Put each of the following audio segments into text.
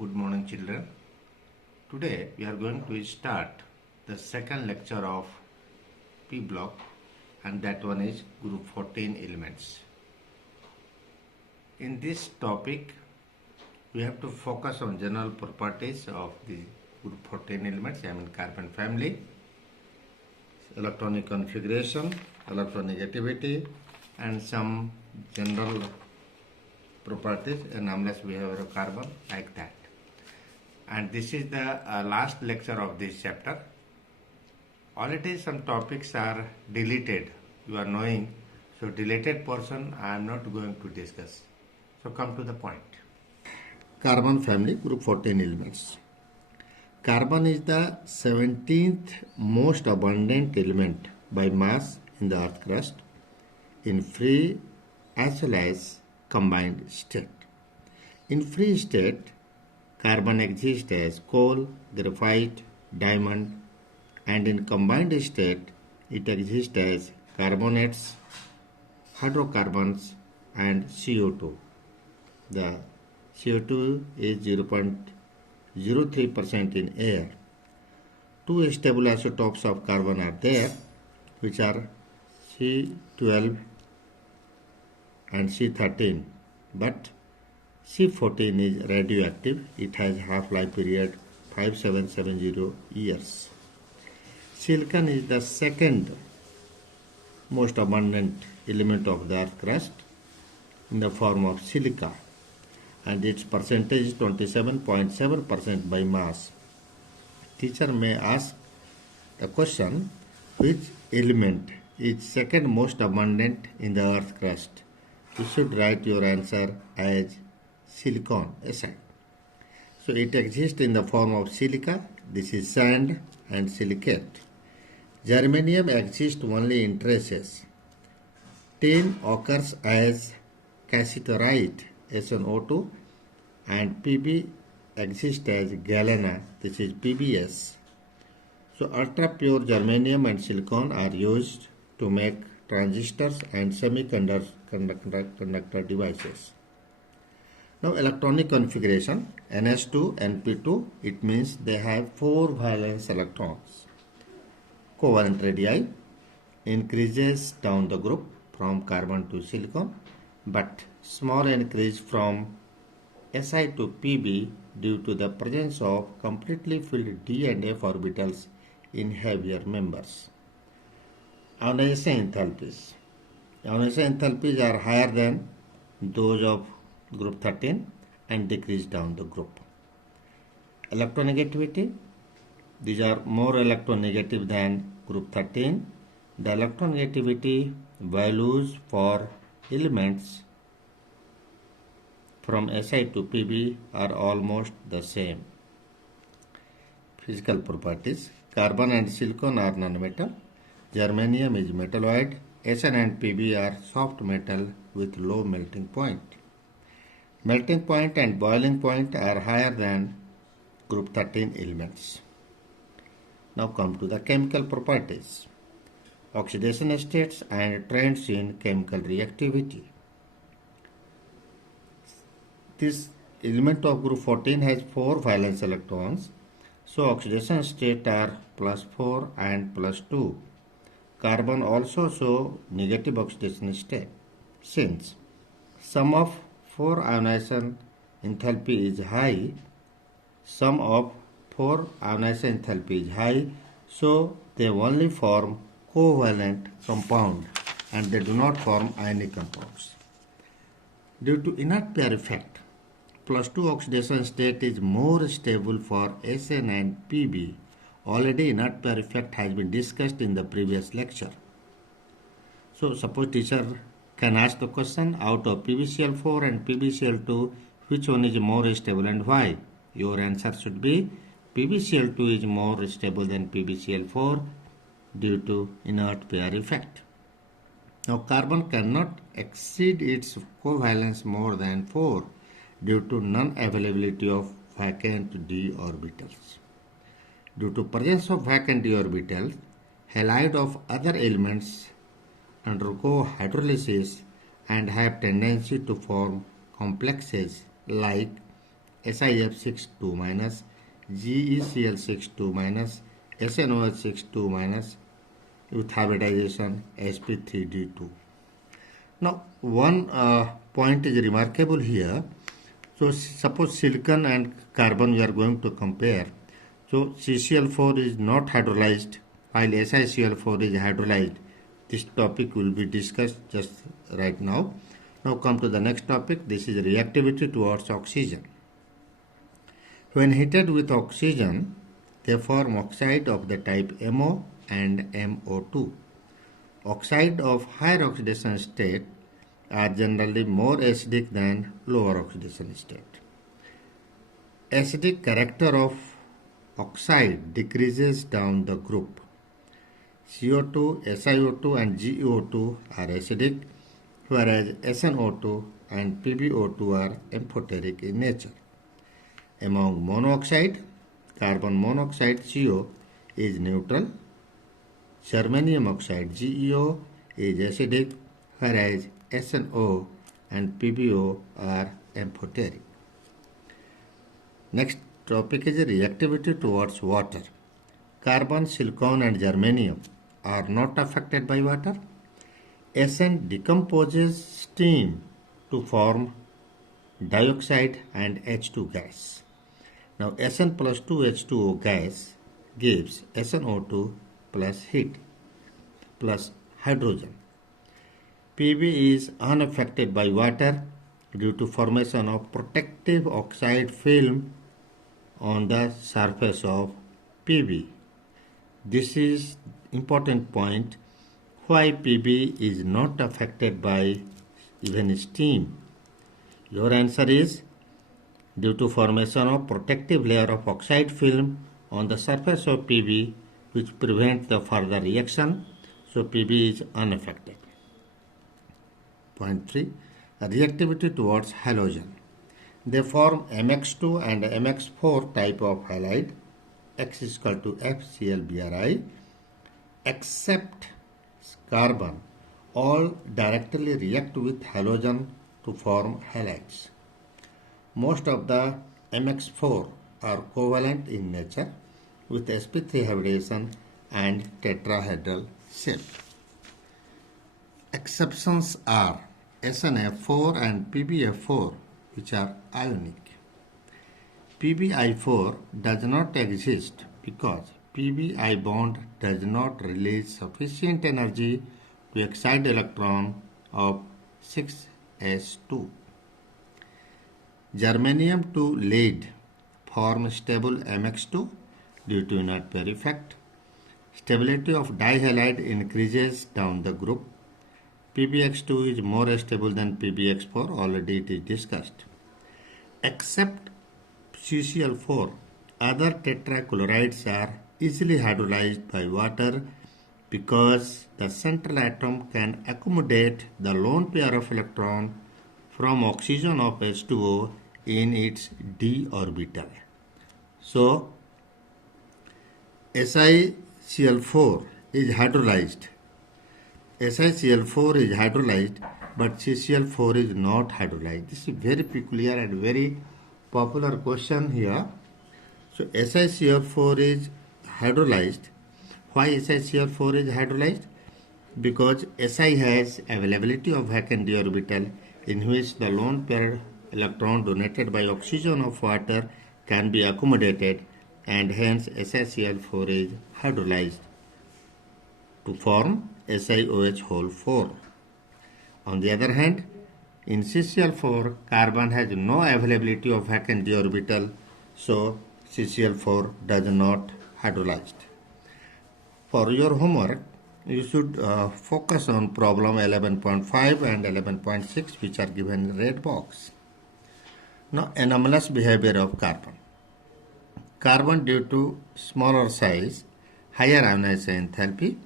Good morning, children. Today we are going to start the second lecture of P block, and that one is group 14 elements. In this topic, we have to focus on general properties of the group 14 elements, I mean carbon family, electronic configuration, electronegativity, and some general properties. Anomalous behavior of carbon, like that. And this is the last lecture of this chapter. Already some topics are deleted, you are knowing. So deleted portion I am not going to discuss. So come to the point. Carbon family, group 14 elements. Carbon is the 17th most abundant element by mass in the earth crust in free as well as combined state. In free state, carbon exists as coal, graphite, diamond, and in combined state, it exists as carbonates, hydrocarbons, and CO2. The CO2 is 0.03% in air. Two stable isotopes of carbon are there, which are C12 and C13, but C14 is radioactive. It has half-life period 5770 years. Silicon is the second most abundant element of the earth crust in the form of silica, and its percentage is 27.7% by mass. Teacher may ask the question, which element is second most abundant in the earth crust? You should write your answer as silicon, Si. So it exists in the form of silica. This is sand and silicate. Germanium exists only in traces. Tin occurs as cassiterite, SnO2, and Pb exists as galena, this is PbS. So ultra pure germanium and silicon are used to make transistors and semiconductor devices. Now electronic configuration, NS2, NP2, it means they have 4 valence electrons. Covalent radii increases down the group from carbon to silicon, but small increase from Si to Pb due to the presence of completely filled D and F orbitals in heavier members. Ionization enthalpies. Ionization enthalpies are higher than those of group 13 and decrease down the group. Electronegativity. These are more electronegative than group 13. The electronegativity values for elements from Si to Pb are almost the same. Physical properties. Carbon and silicon are nonmetal. Germanium is metalloid. Sn and Pb are soft metal with low melting point. Melting point and boiling point are higher than group 13 elements. Now come to the chemical properties. Oxidation states and trends in chemical reactivity. This element of group 14 has 4 valence electrons. So oxidation state are +4 and +2. Carbon also show negative oxidation state. Since sum of 4 ionization enthalpy is high, sum of 4 ionization enthalpy is high, so they only form covalent compound and they do not form ionic compounds. Due to inert pair effect, +2 oxidation state is more stable for Sn and Pb. Already inert pair effect has been discussed in the previous lecture. So suppose teacher can ask the question, out of PbCl4 and PbCl2, which one is more stable and why? Your answer should be PbCl2 is more stable than PbCl4 due to inert pair effect. Now carbon cannot exceed its covalence more than 4 due to non-availability of vacant d orbitals. Due to presence of vacant d orbitals, halide of other elements undergo hydrolysis and have tendency to form complexes like SiF6 2 minus, GeCl6 2 minus, SnOH6 2 minus with hybridization sp3d2. Now one point is remarkable here. So suppose silicon and carbon we are going to compare. So CCl4 is not hydrolyzed while SiCl4 is hydrolyzed. This topic will be discussed just right now. Now come to the next topic. This is reactivity towards oxygen. When heated with oxygen, they form oxide of the type MO and MO2. Oxide of higher oxidation state are generally more acidic than lower oxidation state. Acidic character of oxide decreases down the group. CO2, SiO2 and GeO2 are acidic, whereas SnO2 and PbO2 are amphoteric in nature. Among monoxide, carbon monoxide CO is neutral, germanium oxide GeO is acidic, whereas SnO and PbO are amphoteric. Next topic is reactivity towards water. Carbon, silicon and germanium are not affected by water. Sn decomposes steam to form dioxide and H2 gas. Now Sn plus 2H2O gas gives SnO2 plus heat plus hydrogen. Pb is unaffected by water due to formation of protective oxide film on the surface of Pb. This is important point why Pb is not affected by even steam. Your answer is due to formation of protective layer of oxide film on the surface of Pb which prevents the further reaction, so Pb is unaffected. Point 3. Reactivity towards halogen. They form MX2 and MX4 type of halide, X is equal to FClBri, except carbon, all directly react with halogen to form halides. Most of the MX4 are covalent in nature with sp3 hybridization and tetrahedral shape. Exceptions are SnF4 and PbF4, which are ionic. PbI4 does not exist because Pbi bond does not release sufficient energy to excite electron of 6s2. Germanium to lead form stable MX2 due to inert pair effect. Stability of dihalide increases down the group. PbX2 is more stable than PbX4, already it is discussed. Except CCl4, other tetrachlorides are easily hydrolyzed by water because the central atom can accommodate the lone pair of electron from oxygen of H2O in its d orbital. So, SiCl4 is hydrolyzed. SiCl4 is hydrolyzed, but CCl4 is not hydrolyzed. This is very peculiar and very popular question here. So SiCl4 is hydrolyzed. Why SiCl4 is hydrolyzed? Because Si has availability of vacant d orbital in which the lone pair electron donated by oxygen of water can be accommodated, and hence SiCl4 is hydrolyzed to form SiOH whole 4. On the other hand, in CCl4, carbon has no availability of vacant d orbital, so CCl4 does not hydrolyzed. For your homework, you should focus on problem 11.5 and 11.6, which are given in red box. Now, anomalous behavior of carbon. Carbon, due to smaller size, higher ionization enthalpy,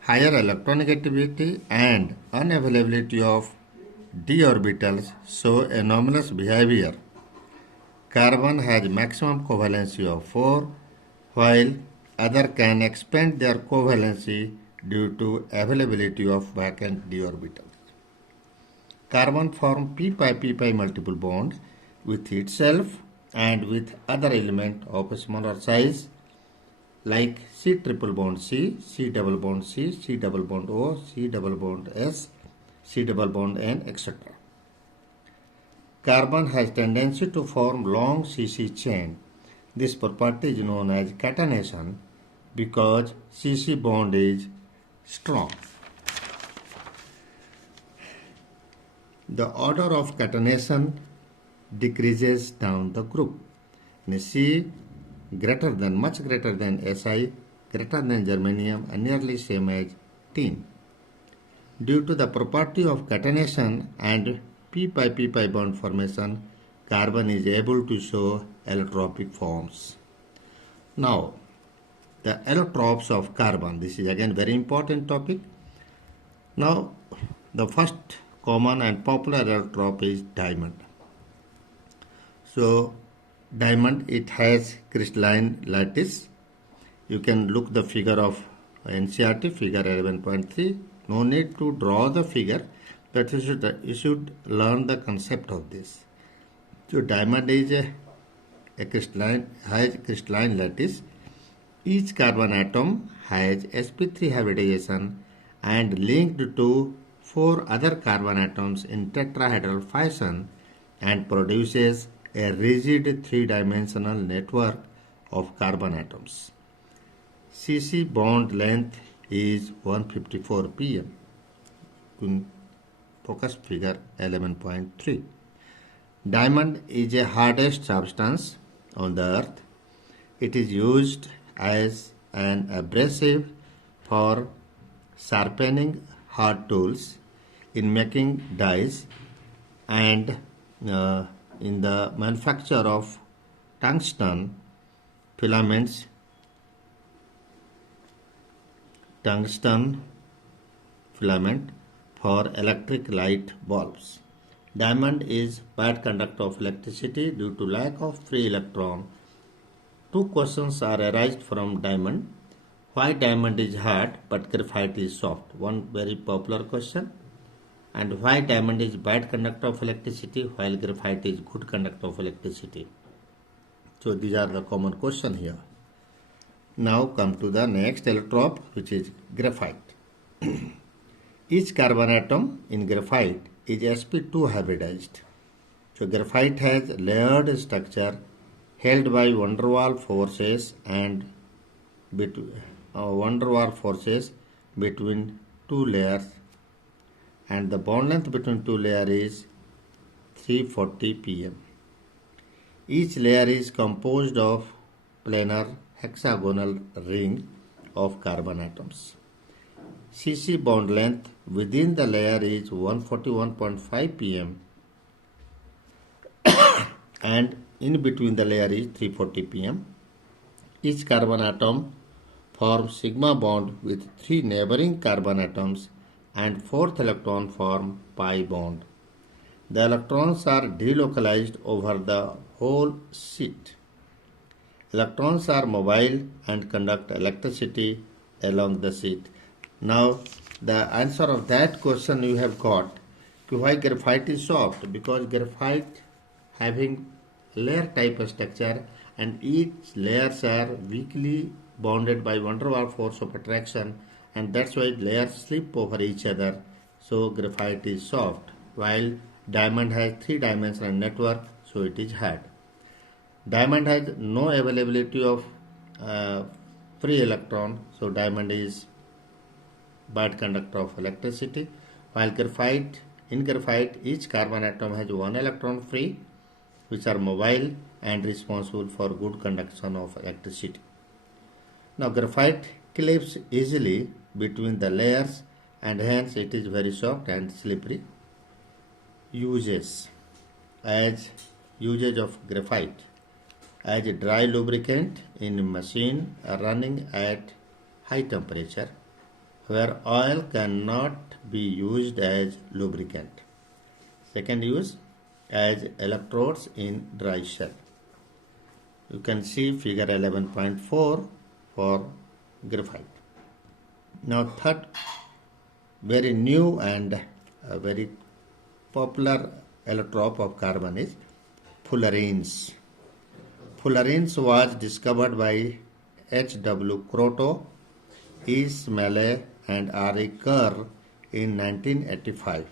higher electronegativity and unavailability of d orbitals, show anomalous behavior. Carbon has maximum covalency of 4, while other can expand their covalency due to availability of vacant d orbitals. Carbon form p-pi multiple bonds with itself and with other element of a smaller size like C triple bond C, C double bond C, C double bond O, C double bond S, C double bond N, etc. Carbon has tendency to form long CC chain. This property is known as catenation because CC bond is strong. The order of catenation decreases down the group. In C much greater than Si, greater than germanium, and nearly same as tin. Due to the property of catenation and p-pi bond formation, carbon is able to show allotropic forms. Now, the allotropes of carbon. This is again very important topic. Now, the first common and popular allotrope is diamond. So, diamond, it has crystalline lattice. You can look the figure of NCERT, figure 11.3. No need to draw the figure, but you should learn the concept of this. So, diamond is has crystalline lattice. Each carbon atom has sp3 hybridization and linked to 4 other carbon atoms in tetrahedral fashion and produces a rigid 3-dimensional network of carbon atoms. CC bond length is 154 pm. Focus figure 11.3. Diamond is the hardest substance on the earth. It is used as an abrasive for sharpening hard tools, in making dyes, and in the manufacture of tungsten filaments, tungsten filament for electric light bulbs. Diamond is bad conductor of electricity due to lack of free electron. Two questions are arised from diamond. Why diamond is hard but graphite is soft? One very popular question. And why diamond is bad conductor of electricity while graphite is good conductor of electricity? So these are the common question here. Now come to the next allotrope, which is graphite. Each carbon atom in graphite is sp2 hybridized. So graphite has layered structure held by van der Waals forces and between two layers, and the bond length between two layers is 340 pm. Each layer is composed of planar hexagonal ring of carbon atoms. CC bond length within the layer is 141.5 pm and in between the layer is 340 pm. Each carbon atom forms sigma bond with 3 neighboring carbon atoms and 4th electron form pi bond. The electrons are delocalized over the whole sheet. Electrons are mobile and conduct electricity along the sheet. Now, the answer of that question you have got. Why graphite is soft? Because graphite having layer type structure and each layers are weakly bonded by van der Waals force of attraction, and that's why layers slip over each other. So graphite is soft, while diamond has 3-dimensional network, so it is hard. Diamond has no availability of free electron, so diamond is bad conductor of electricity, while in graphite each carbon atom has 1 electron free, which are mobile and responsible for good conduction of electricity. Now graphite cleaves easily between the layers and hence it is very soft and slippery. Usage of graphite as a dry lubricant in machine running at high temperature where oil cannot be used as lubricant. Second use as electrodes in dry shell. You can see figure 11.4 for graphite. Now third very new and very popular allotrope of carbon is fullerenes. Fullerenes was discovered by H.W. Croto, E. Smalley, and R.E. Kerr in 1985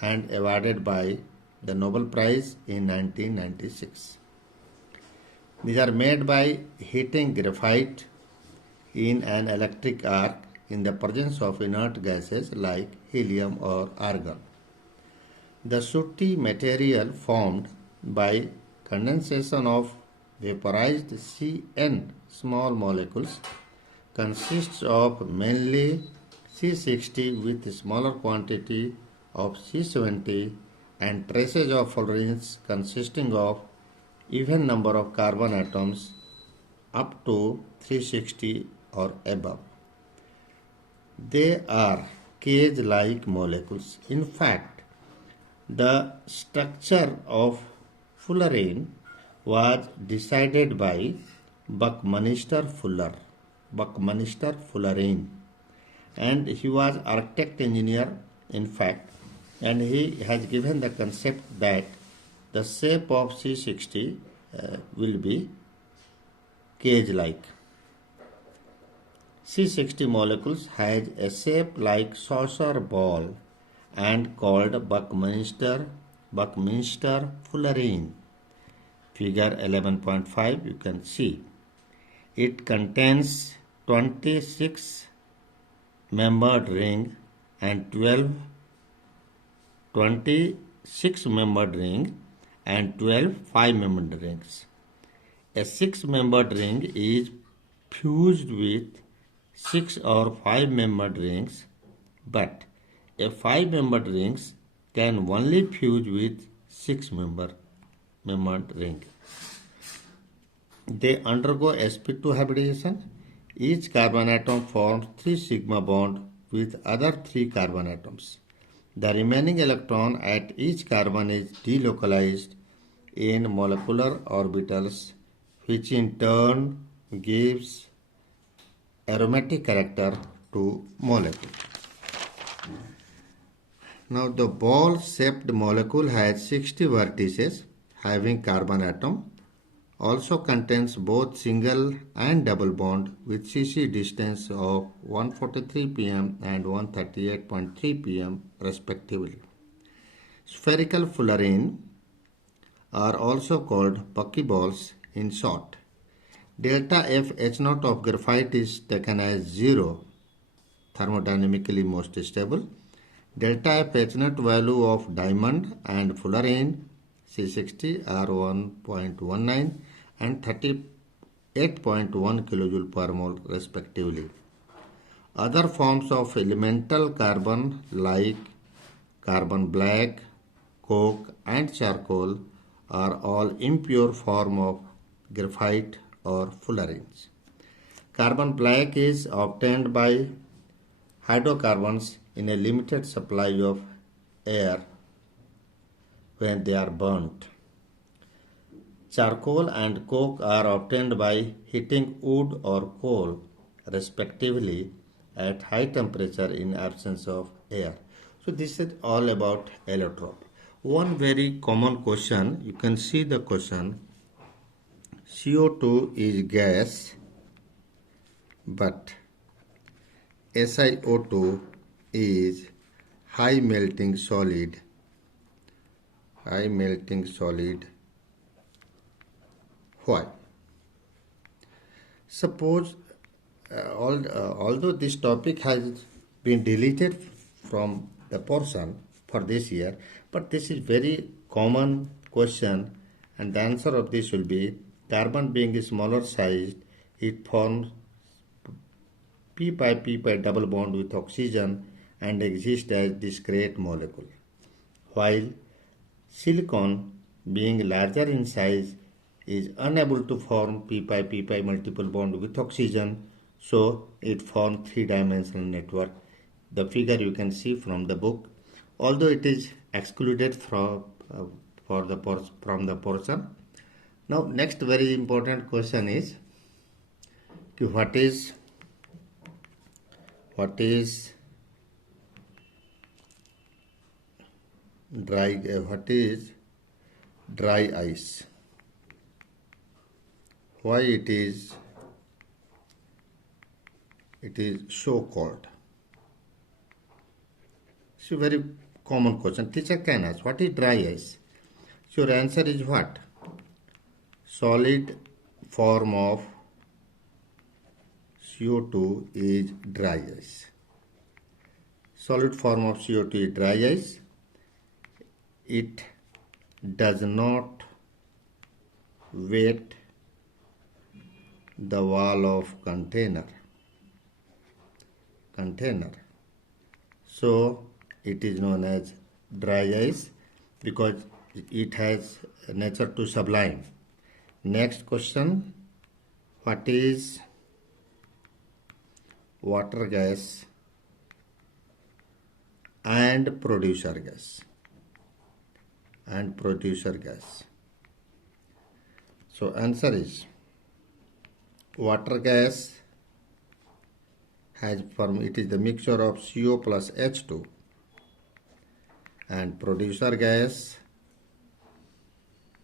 and awarded by the Nobel Prize in 1996. These are made by heating graphite in an electric arc in the presence of inert gases like helium or argon. The sooty material formed by condensation of vaporized CN small molecules consists of mainly C60 with smaller quantity of C70 and traces of fullerenes consisting of even number of carbon atoms up to 360 or above. They are cage-like molecules. In fact, the structure of Fullerene was decided by Buckminster Fullerene, and he was architect engineer in fact, and he has given the concept that the shape of C60 will be cage-like. C60 molecules has a shape like saucer ball and called Buckminster Fullerene. Figure 11.5 you can see. It contains 26 membered ring and 26 membered ring and 12 5-membered rings. A 6-membered ring is fused with 6 or 5-membered rings, but a 5-membered rings can only fuse with 6-membered ring. They undergo sp2 hybridization. Each carbon atom forms 3 sigma bond with other 3 carbon atoms. The remaining electron at each carbon is delocalized in molecular orbitals, which in turn gives aromatic character to molecule. Now the ball-shaped molecule has 60 vertices having carbon atom. Also contains both single and double bond with CC distance of 143 pm and 138.3 pm respectively. Spherical fullerene are also called buckyballs in short. Delta F H0 of graphite is taken as 0, thermodynamically most stable. Delta F H0 value of diamond and fullerene C60 are 1.19 and 38.1 kJ per mole respectively. Other forms of elemental carbon like carbon black, coke and charcoal are all impure form of graphite or fullerenes. Carbon black is obtained by hydrocarbons in a limited supply of air when they are burnt. Charcoal and coke are obtained by heating wood or coal respectively at high temperature in absence of air. So this is all about allotrope. One very common question, you can see the question, CO2 is gas but SiO2 is high melting solid. Why? Suppose although this topic has been deleted from the portion for this year, but this is very common question, and the answer of this will be carbon being smaller sized, it forms p pi double bond with oxygen and exists as discrete molecule, while silicon being larger in size is unable to form p pi multiple bond with oxygen, so it forms 3-dimensional network. The figure you can see from the book, although it is excluded from the portion. Now next very important question is what is dry ice? why it is so called. It's a very common question. Teacher can ask, what is dry ice? So your answer is what? Solid form of CO2 is dry ice. Solid form of CO2 is dry ice. It does not wet the wall of container. So it is known as dry ice because it has nature to sublime. Next question, what is water gas and producer gas? So answer is water gas has form, it is the mixture of CO plus H2, and producer gas,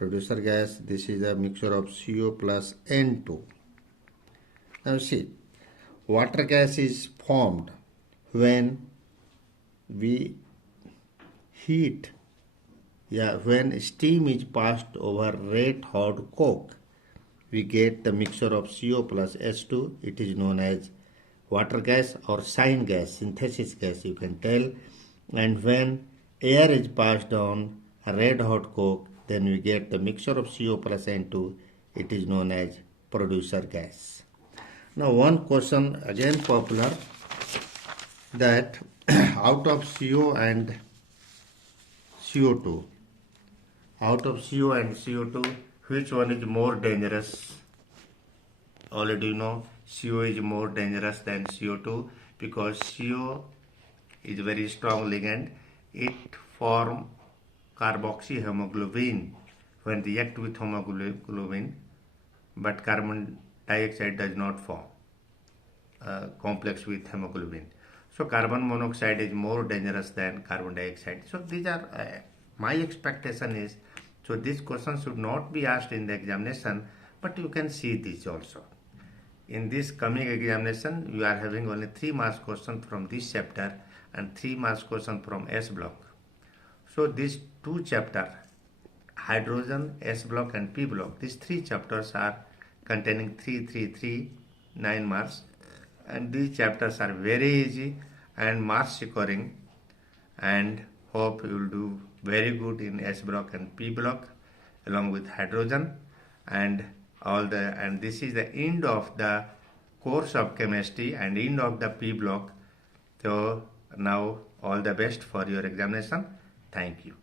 this is a mixture of CO plus N2. Now see, water gas is formed when we heat, when steam is passed over red hot coke, we get the mixture of CO plus H2. It is known as water gas or sign gas, synthesis gas you can tell. And when air is passed on red hot coke, then we get the mixture of CO plus N2. It is known as producer gas. Now one question again popular, that out of CO and CO2, which one is more dangerous? Already you know CO is more dangerous than CO2 because CO is very strong ligand. It forms carboxyhemoglobin when react with hemoglobin, but carbon dioxide does not form complex with hemoglobin. So carbon monoxide is more dangerous than carbon dioxide. So these are my expectation is, so this question should not be asked in the examination, but you can see this also. In this coming examination, you are having only 3 marks question from this chapter and 3 marks question from S block. So these 2 chapters, hydrogen, S block and P block, these 3 chapters are containing 9 marks, and these chapters are very easy and mark securing, and hope you will do very good in S block and P block along with hydrogen and and this is the end of the course of chemistry and end of the P block. So now all the best for your examination. Thank you.